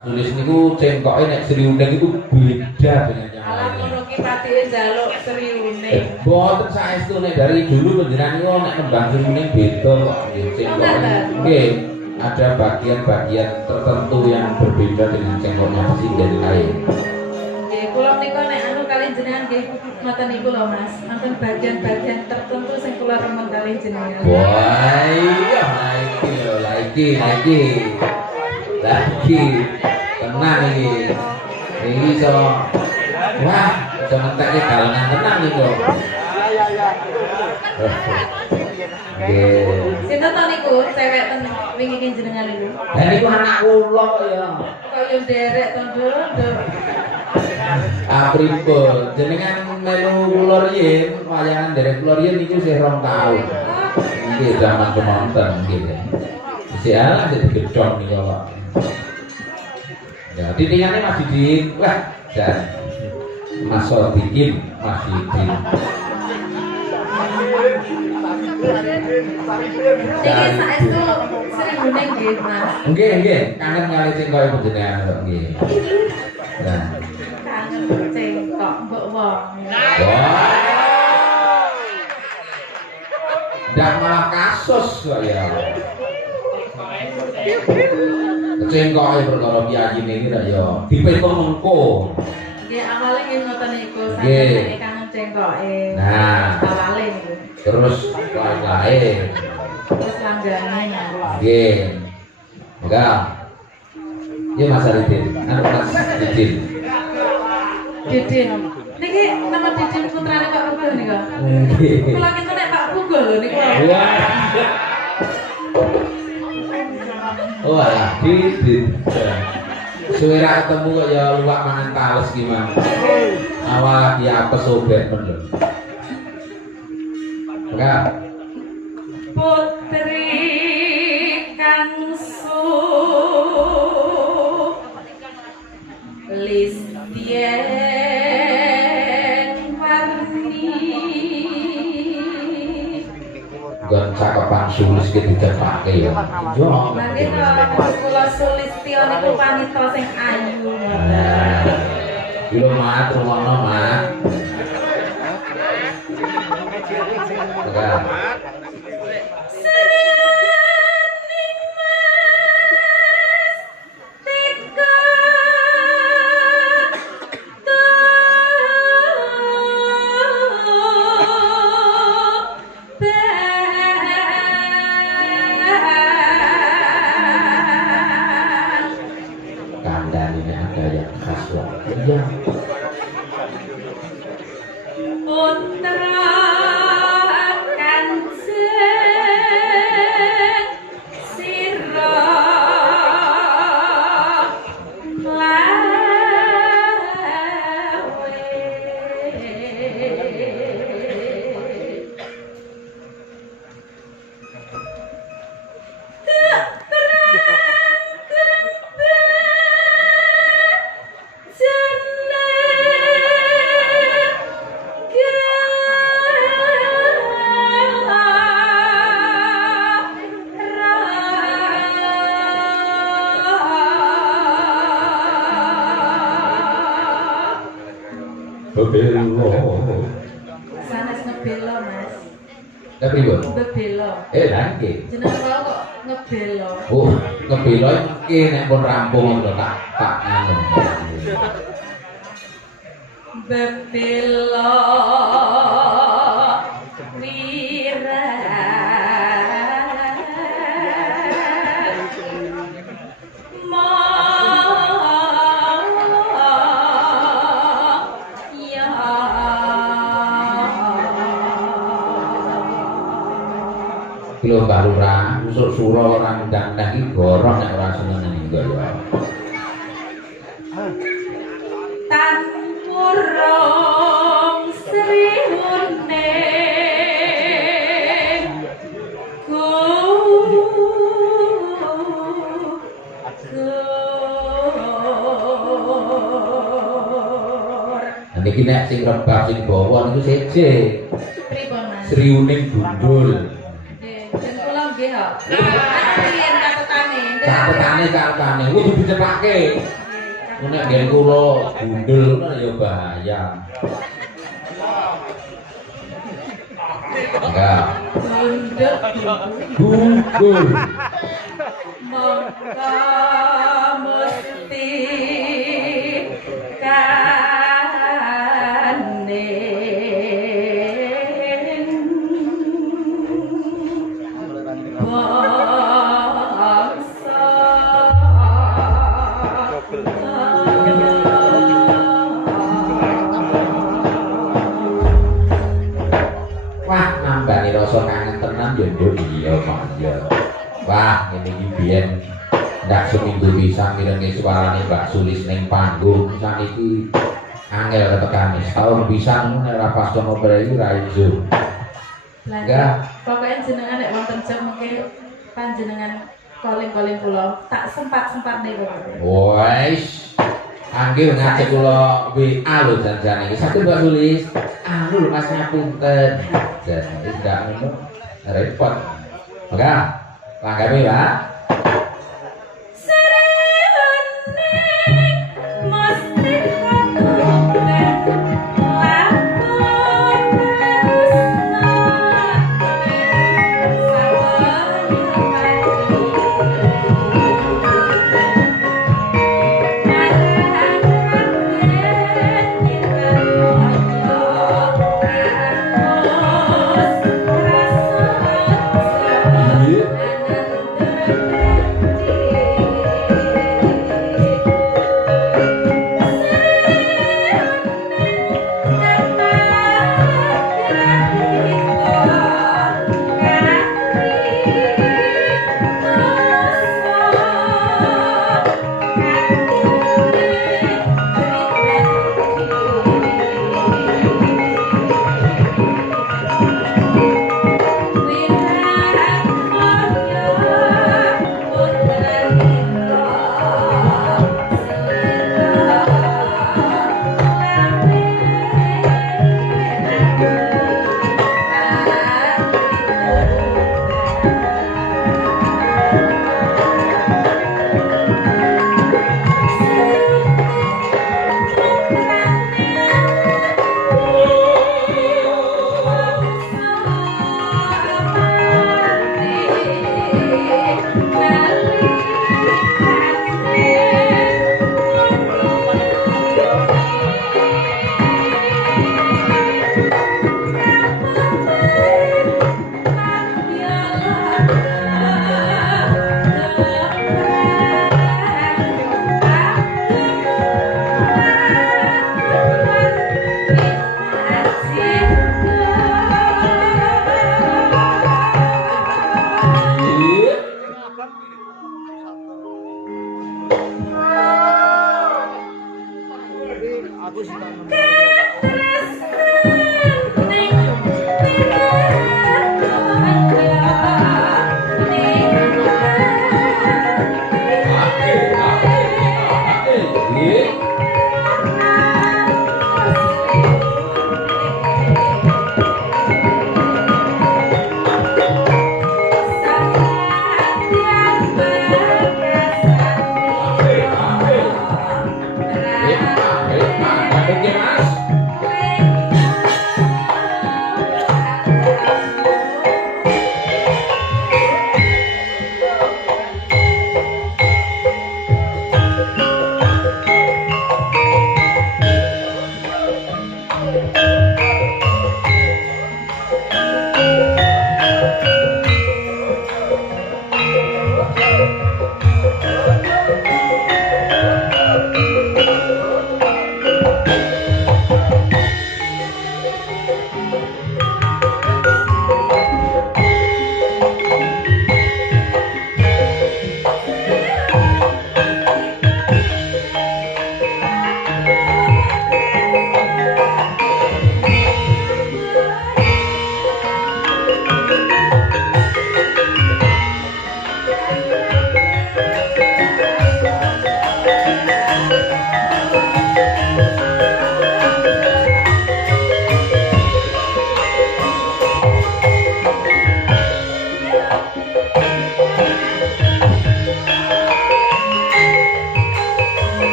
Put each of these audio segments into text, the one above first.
Tulis niku cengkoke nek Sri Uning iku beda dengan yang lainnya. Alah ngono ki patike njaluk Sri Uning. Boten saestu nek dari dulu panjenengan niku nek nembang Sri Uning beda kok nggih cengkoke. Nggih, ada bagian-bagian tertentu yang berbeda dengan cengkoknya presiden lain. Nggih, kula niku nek anu kali jenengan nggih ngoten niku lho Mas. Wonten bagian-bagian tertentu sing kula remen kali jenengan. Wah, iya lagi lho, lagi. Tenang iki. Iki iso. Wah, iso ngentekke galengan tenang iki kok. Nggih. Sinten to niku cewek ten wingi ki jenengan niku? Lah niku anak kula ya. Kok yo nderek to, Nduk. Pripun? Jenengan melu kula riyin, wayangan derek kula riyin niku sih 2 tahun. Nggih, zaman kemonten nggih. Isih ala sing digedhong niku kok. Ya, titingannya masih di wah, dan Mas Sodikin masih di. Iki saestu Sri Uning nggih, Mas. Nggih, kangen kali cengkok panjenengan kok nggih. Nah, Kangen cengkok mbok wong. wah. Ndak malah kasus kok ya. Cengkoke perkara piyayine iki ra ya dipetung mengko. Nggih, awale nggih ngoten niku, Nggih. sampeyan kangen cengkoke. Nah. Awale niku. Terus lain-lain. Terus langgane. Nggih. Enggak. Ya Mas Aridin, anu Mas Didin. Didin. Niki nama Didin putrane Pak Rubel niku. Nggih. Kula kita nek Pak Bugol lho niku. Wah. Wah, Didin. Suwe ra ketemu kok ya luwak mangan tales gimana. Awal lagi apa sobek men lho. Enggak. Putri Kangsu Listien Warni Gon cakepan sulis ki dicekake ya. Yo. mangke kula Sulistyo niku wanita sing ayu. Yo mat rumono mat. Enggak. Kandang ini ada yang khas loh. Iya. Putra Kanjeng Sira Bebelo. sanes ngebelo Mas. Tapi bu. Bebelo. Lagi. Jeneng kok ngebelo. Oh, ngebelo iki nek pun rampung lho tak anu. Bebelo wira Kilo Lurah, usuk sura ora ndang-ndang iki gorong nek ora seneng engko ya. Tanpurung Sri Uning Niki nek sing rebab sing bawa niku seje. pripun Mas? Sri Uning Gundul. Nggih, jeneng kula nggih kok. Riyen katetane. Catetane kudu dicepake. Nek ngen kula gundul ya bahaya. Enggak. Gundul. Maka mesti kanen bangsa. Wah, nambani rasa kangen tenan ya nduk iya Pak ya. Wah, ngene iki biyen ndak seminggu bisa mirenge suarane Mbak Sulis ning panggung saniki angel ketekane. Setahun bisa nek ora pas ngobrol iki ra iso. Enggak. Pokoknya jenengan nek wonten jam mengke panjenengan calling kula tak sempat nih Bapak. Wes. Angge ngajak kula WA lho janjane iki. Saged Mbak Sulis. Anu lho Mas ngapunten. Jadi ndak ngono repot. Enggak. Langgawe, Pak.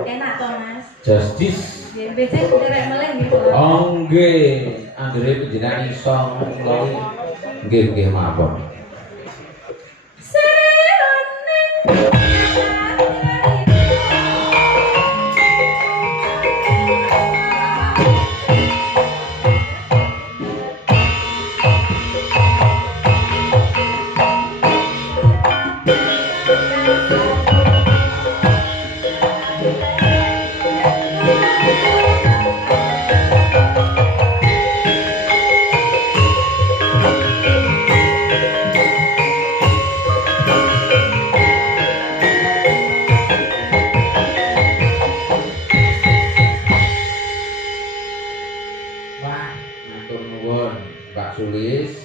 Enak toh Mas. Justice. Nggih, becik derek meleng nggih kula. Oh nggih, anggere panjenengan iso kula nggih mawon.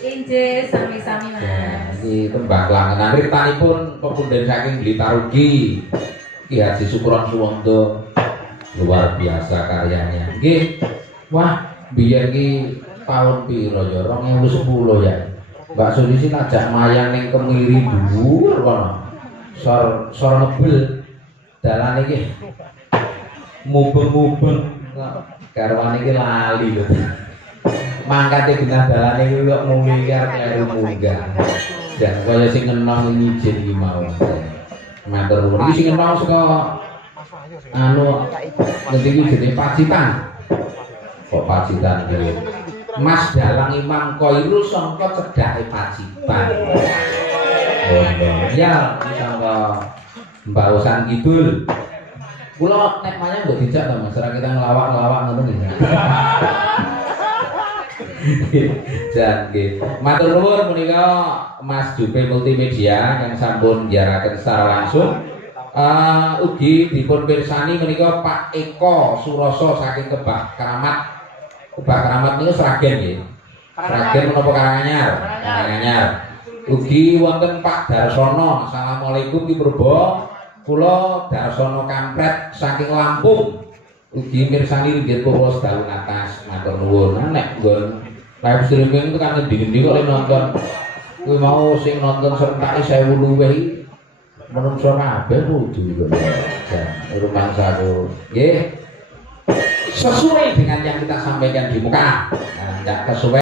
Injih, sami-sami Mas. Iki tembang langenan riptanipun pepunden saking Blitarugi Ki Haji Sukron Suwondo. Luar biasa karyanya. Nggih. Wah, biyen ki tahun piro ya? 2010 ya. Mbak Sulisi ngajak mayang ning Kemiri dhuwur kono. Sor ngebel. Dalane iki mubeng-mubeng. Garwane iki lali lho. Mangkate genah dalane kuwi kok muni karo kleru munggah. Jan kaya sing ngenong ngijin iki mau. Matur nuwun. Iki sing ngenong saka ngendi iki jenenge Pacitan. Kok Pacitan iki? Mas Dalang Imam Khairul sangka cedhake Pacitan. Oh, ya, sangka Mbak Usan Kidul. Kula nek maya mbok dijak to Mas, ora kita ngelawak-ngelawak ngono nggih. Jan nggih. Matur nuwun menika Mas Jupe Multimedia yang sampun nyiaraken secara langsung. Ugi dipun pirsani menika Pak Eko Suroso saking Kebak Keramat. Kebak Keramat niku Sragen nggih. Sragen menapa Karanganyar? Karanganyar. Ugi wonten Pak Darsono. Assalamualaikum Ki Purba. Kula Darsono Kampret saking Lampung. Ugi mirsani nggih kula sedawun atas. Matur nuwun. Nek nggon live streaming itu kan ngendi-endi kok nonton. Kuwi mau sing nonton serentake 1000 luwih iki menungso kabeh kudu kok. Rumah saku. Nggih. Sesuai dengan yang kita sampaikan di muka. Nah, enggak sesuai